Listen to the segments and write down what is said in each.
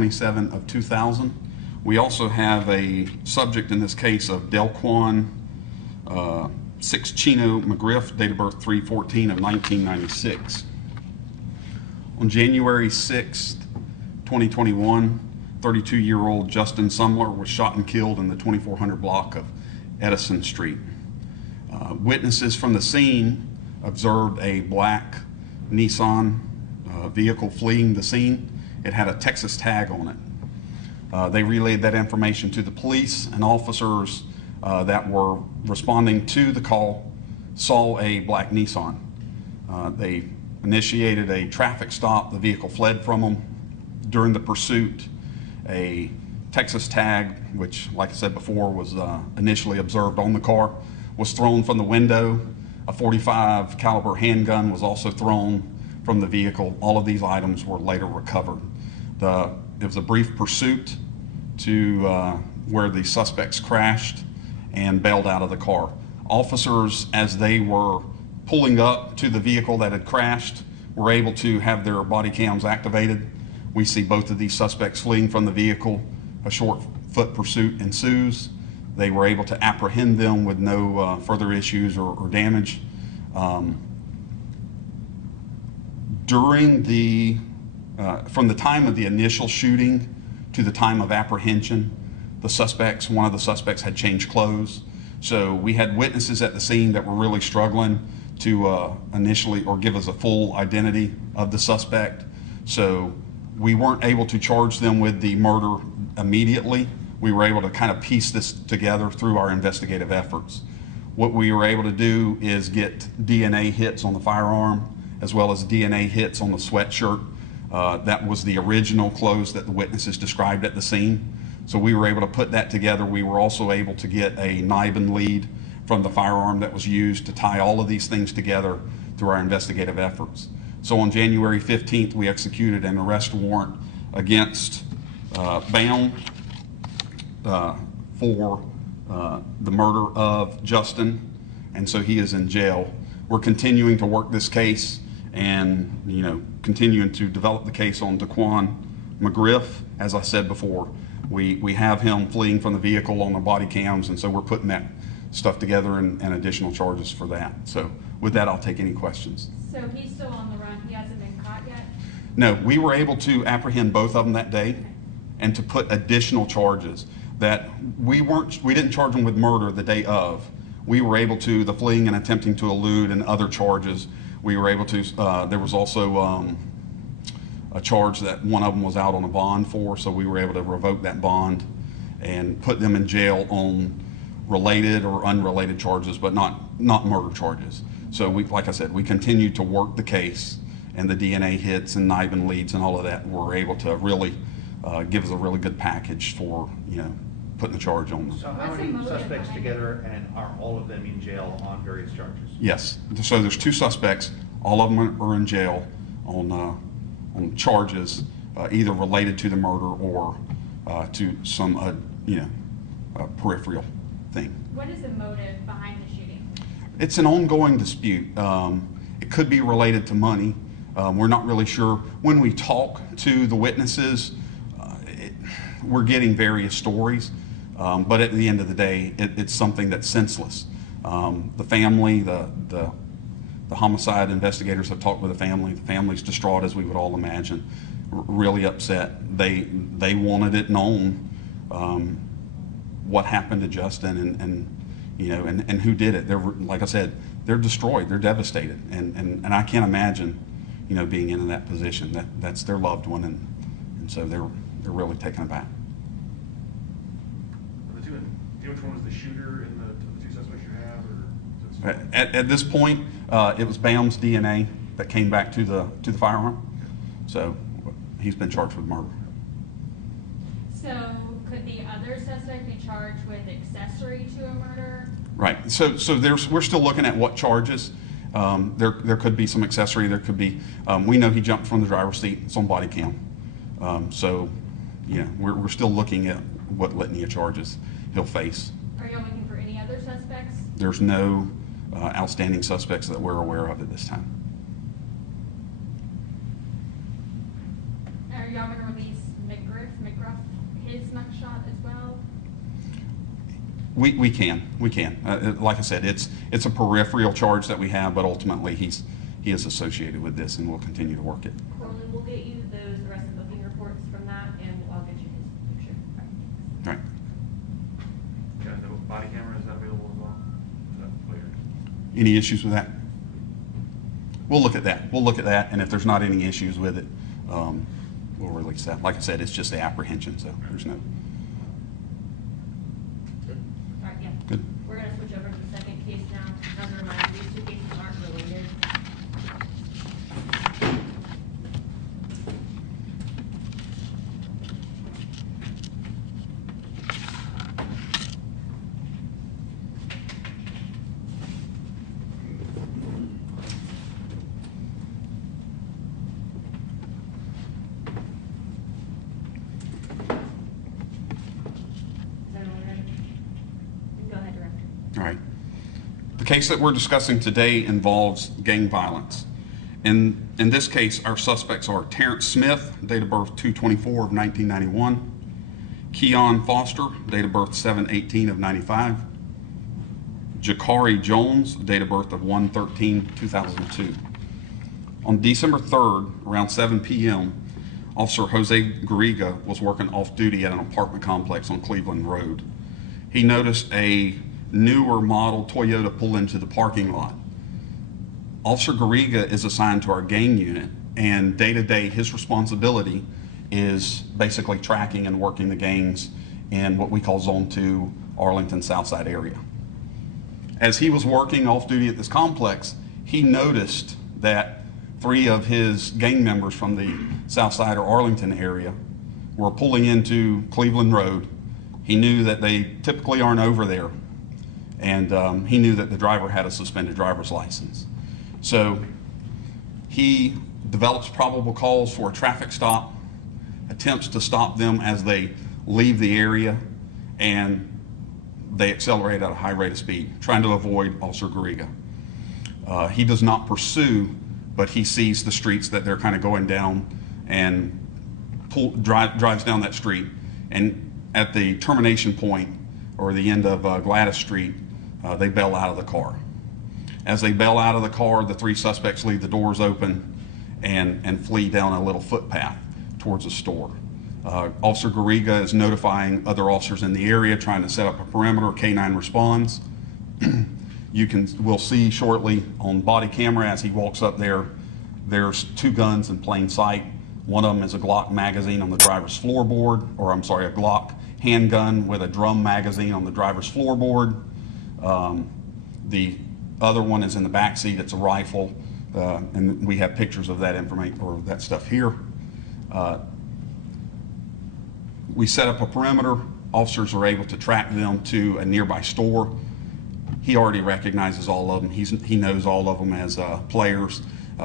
27 of 2000. We also have a subject in this case of Delquan 6 Chino McGriff, date of birth 3/14 of 1996. On January 6th, 2021, 32-year-old Justin Sumler was shot and killed in the 2400 block of Edison Street. Witnesses from the scene observed a black Nissan vehicle fleeing the scene. It had a Texas tag on it. They relayed that information to the police, and officers that were responding to the call saw a black Nissan. They initiated a traffic stop. The vehicle fled from them. During the pursuit, a Texas tag, which, like I said before, was initially observed on the car, was thrown from the window. A .45 caliber handgun was also thrown from the vehicle. All of these items were later recovered. It was a brief pursuit to where the suspects crashed and bailed out of the car. Officers, as they were pulling up to the vehicle that had crashed, were able to have their body cams activated. We see both of these suspects fleeing from the vehicle. A short foot pursuit ensues. They were able to apprehend them with no further issues or damage. From the time of the initial shooting to the time of apprehension, one of the suspects had changed clothes. So we had witnesses at the scene that were really struggling to initially or give us a full identity of the suspect. So we weren't able to charge them with the murder immediately. We were able to kind of piece this together through our investigative efforts. What we were able to do is get DNA hits on the firearm, as well as DNA hits on the sweatshirt. That was the original clothes that the witnesses described at the scene. So we were able to put that together. We were also able to get a Nibin lead from the firearm that was used to tie all of these things together through our investigative efforts. So on January 15th, we executed an arrest warrant against Baum for the murder of Justin, and so he is in jail. We're continuing to work this case and continuing to develop the case on Daquan McGriff. As I said before, we have him fleeing from the vehicle on the body cams, and so we're putting that stuff together and additional charges for that. So with that, I'll take any questions. So he's still on the run, he hasn't been caught yet? No, we were able to apprehend both of them that day and to put additional charges that we didn't charge them with murder the day of. We were able to, the fleeing and attempting to elude and other charges, we were able to, there was also a charge that one of them was out on a bond for, so we were able to revoke that bond and put them in jail on related or unrelated charges, but not murder charges. So like I said, we continued to work the case, and the DNA hits and Nibin leads and all of that were able to really give us a really good package for putting the charge on them. So how many suspects together, and are all of them in jail on various charges? Yes. So there's 2 suspects. All of them are in jail on charges either related to the murder or to some peripheral thing. What is the motive behind the shooting? It's an ongoing dispute. It could be related to money. We're not really sure. When we talk to the witnesses, we're getting various stories, but at the end of the day, it's something that's senseless. The family, the homicide investigators have talked with the family. The family's distraught, as we would all imagine, really upset. They wanted it known what happened to Justin and who did it. They're, like I said, they're destroyed. They're devastated, and I can't imagine being in that position. That's their loved one, and so they're really taken aback. Do you know which one was the shooter in the 2 suspects you have? Or at this point, it was Baum's DNA that came back to the firearm, so he's been charged with murder. So could the other suspect be charged with accessory to a murder? Right. So we're still looking at what charges. There could be some accessory. There could be. We know he jumped from the driver's seat. It's on body cam. We're still looking at what litany of charges he'll face. Are y'all looking for any other suspects? There's no outstanding suspects that we're aware of at this time. Are y'all going to release McGriff We can. Like I said, it's a peripheral charge that we have, but ultimately he is associated with this, and we'll continue to work it. Corlin will get you those arrest and booking reports from that, and I'll get you his picture. All right. And the body camera, is that available as well? Is that clear? Any issues with that? We'll look at that. We'll look at that, and if there's not any issues with it, we'll release that. Like I said, it's just the apprehension, so there's no. All right, yeah. Good. We're gonna switch over to the second case now. As a reminder, these two cases aren't related. Is everyone ready? Go ahead, Director. All right. The case that we're discussing today involves gang violence. In this case, our suspects are Terrence Smith, date of birth 2/24 of 1991, Keon Foster, date of birth 7/18 of 95, Jakari Jones, date of birth of 1/13/2002. On December 3rd, around 7 p.m., Officer Jose Garriga was working off duty at an apartment complex on Cleveland Road. He noticed a newer model Toyota pull into the parking lot. Officer Garriga is assigned to our gang unit, and day to day his responsibility is basically tracking and working the gangs in what we call Zone 2 Arlington Southside area. As he was working off duty at this complex, he noticed that 3 of his gang members from the Southside or Arlington area were pulling into Cleveland Road. He knew that they typically aren't over there, and he knew that the driver had a suspended driver's license. So he develops probable cause for a traffic stop, attempts to stop them as they leave the area, and they accelerate at a high rate of speed, trying to avoid Officer Garriga. He does not pursue, but he sees the streets that they're kind of going down and drives down that street. And at the termination point, or the end of Gladys Street, they bail out of the car. As they bail out of the car, the 3 suspects leave the doors open and flee down a little footpath towards a store. Officer Garriga is notifying other officers in the area, trying to set up a perimeter. K-9 responds. We'll see shortly on body camera as he walks up there, there's 2 guns in plain sight. One of them is a Glock magazine on the driver's floorboard, or I'm sorry, a Glock handgun with a drum magazine on the driver's floorboard. The other one is in the back seat. It's a rifle, and we have pictures of that information or that stuff here. We set up a perimeter. Officers are able to track them to a nearby store. He already recognizes all of them. He knows all of them as players.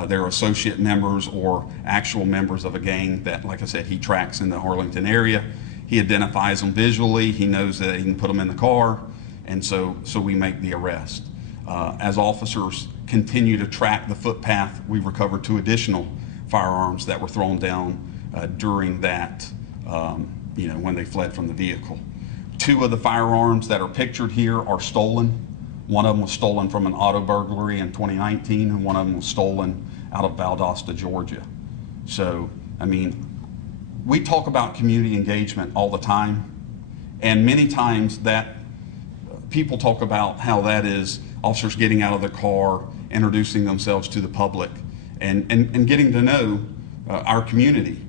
They're associate members or actual members of a gang that, like I said, he tracks in the Arlington area. He identifies them visually. He knows that he can put them in the car, and so we make the arrest. As officers continue to track the footpath, we recovered 2 additional firearms that were thrown down during that, when they fled from the vehicle. 2 of the firearms that are pictured here are stolen. One of them was stolen from an auto burglary in 2019, and one of them was stolen out of Valdosta, Georgia. So, I mean, we talk about community engagement all the time, and many times that people talk about how that is officers getting out of their car, introducing themselves to the public, and getting to know our community.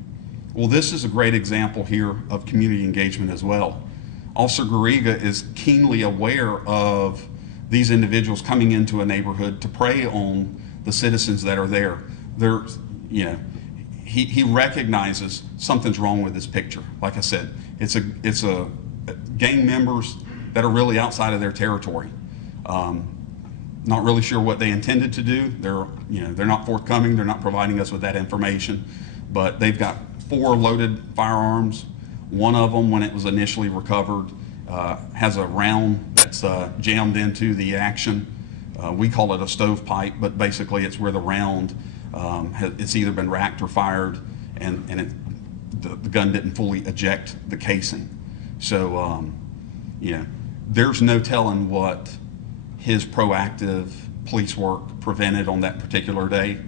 Well, this is a great example here of community engagement as well. Officer Garriga is keenly aware of these individuals coming into a neighborhood to prey on the citizens that are there. He recognizes something's wrong with this picture. Like I said, it's a gang members that are really outside of their territory. Not really sure what they intended to do. They're not forthcoming. They're not providing us with that information. But they've got 4 loaded firearms. One of them, when it was initially recovered, has a round that's jammed into the action. We call it a stovepipe, but basically it's where the round, it's either been racked or fired, and the gun didn't fully eject the casing. So, there's no telling what his proactive police work prevented on that particular day,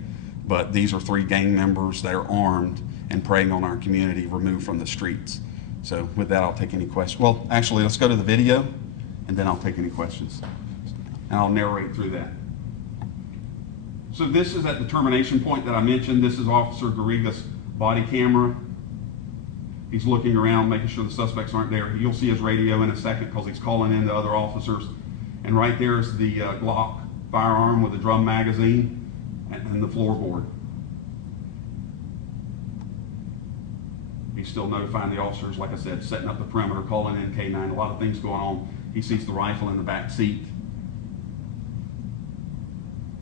but these are 3 gang members that are armed and preying on our community, removed from the streets. So with that, I'll take any questions. Well, actually, let's go to the video, and then I'll take any questions. And I'll narrate through that. So this is at the termination point that I mentioned. This is Officer Garriga's body camera. He's looking around, making sure the suspects aren't there. You'll see his radio in a second because he's calling in to other officers. And right there is the Glock firearm with the drum magazine and the floorboard. He's still notifying the officers, like I said, setting up the perimeter, calling in K9, a lot of things going on. He sees the rifle in the back seat.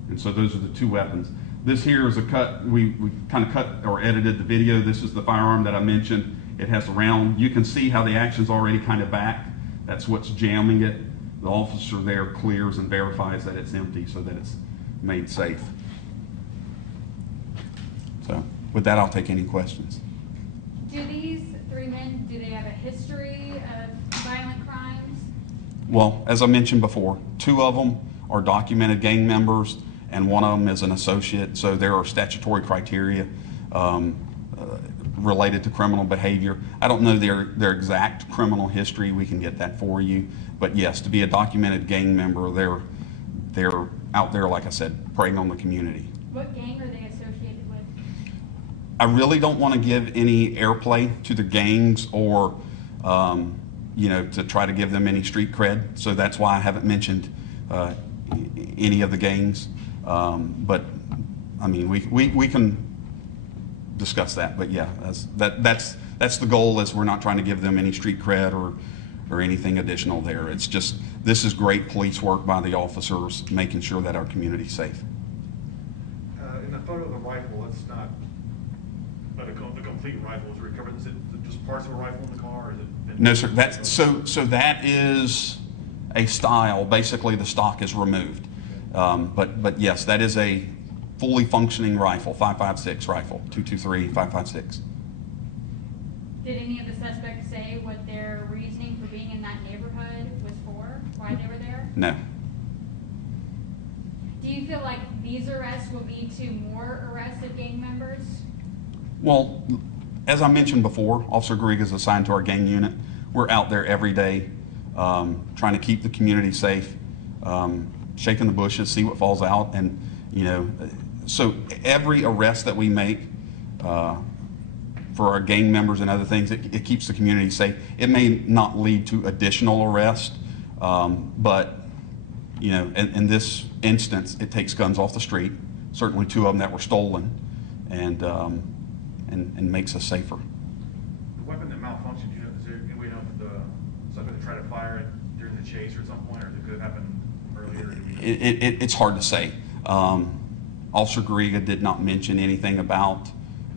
And so those are the 2 weapons. This here is a cut, we kind of cut or edited the video. This is the firearm that I mentioned. It has a round. You can see how the action's already kind of back. That's what's jamming it. The officer there clears and verifies that it's empty so that it's made safe. So with that, I'll take any questions. Do these 3 men, do they have a history of violent crimes? Well, as I mentioned before, 2 of them are documented gang members, and 1 of them is an associate. So there are statutory criteria related to criminal behavior. I don't know their exact criminal history. We can get that for you. But yes, to be a documented gang member, they're out there, like I said, preying on the community. What gang are they associated with? I really don't want to give any airplay to the gangs or, to try to give them any street cred. So that's why I haven't mentioned any of the gangs. But I mean, we can discuss that. But yeah, that's the goal. Is we're not trying to give them any street cred or anything additional there. It's just, this is great police work by the officers, making sure that our community's safe. In the photo of the rifle, it's not, the complete rifle is recovered. Is it just parts of a rifle in the car? Or is it? No, sir. That's so that is a style. Basically, the stock is removed. But yes, that is a fully functioning rifle, 5.56 rifle, 223, 5.56. Did any of the suspects say what their reasoning for being in that neighborhood was for? Why they were there? No. Do you feel like these arrests will lead to more arrests of gang members? Well, as I mentioned before, Officer Garriga is assigned to our gang unit. We're out there every day trying to keep the community safe, shaking the bushes, see what falls out. And, so every arrest that we make for our gang members and other things, it keeps the community safe. It may not lead to additional arrest, but, in this instance, it takes guns off the street, certainly 2 of them that were stolen, and makes us safer. The weapon that malfunctioned, is there any way to know if the suspect tried to fire it during the chase or at some point, or could it have happened earlier? It's hard to say. Officer Garriga did not mention anything about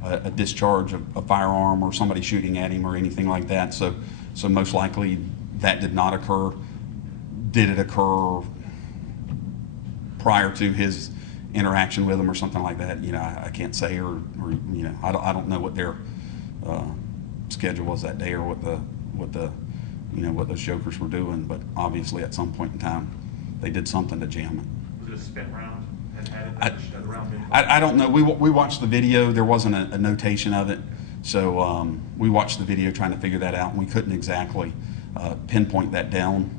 a discharge of a firearm or somebody shooting at him or anything like that. So most likely that did not occur. Did it occur prior to his interaction with him or something like that? I can't say, or I don't know what their schedule was that day or what those jokers were doing. But obviously, at some point in time, they did something to jam it. Was it a spent round? The round been I don't know. We watched the video. There wasn't a notation of it, so we watched the video trying to figure that out, and we couldn't exactly pinpoint that down.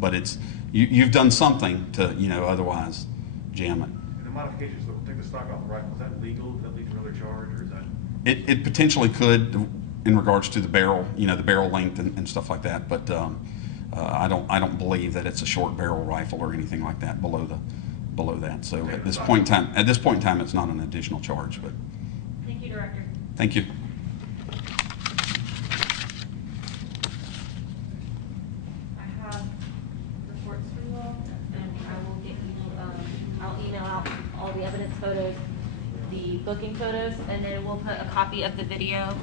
But it's you've done something to otherwise jam it. And the modifications to take the stock off the rifle, is that legal? Does that lead to another charge, or is that? It potentially could, in regards to the barrel, the barrel length and stuff like that. But I don't believe that it's a short barrel rifle or anything like that below that. So Okay, at this point in time, it's not an additional charge. But Thank you, Director. thank you. I have reports for you all, and I will get you, I'll email out all the evidence photos, the booking photos, and then we'll put a copy of the video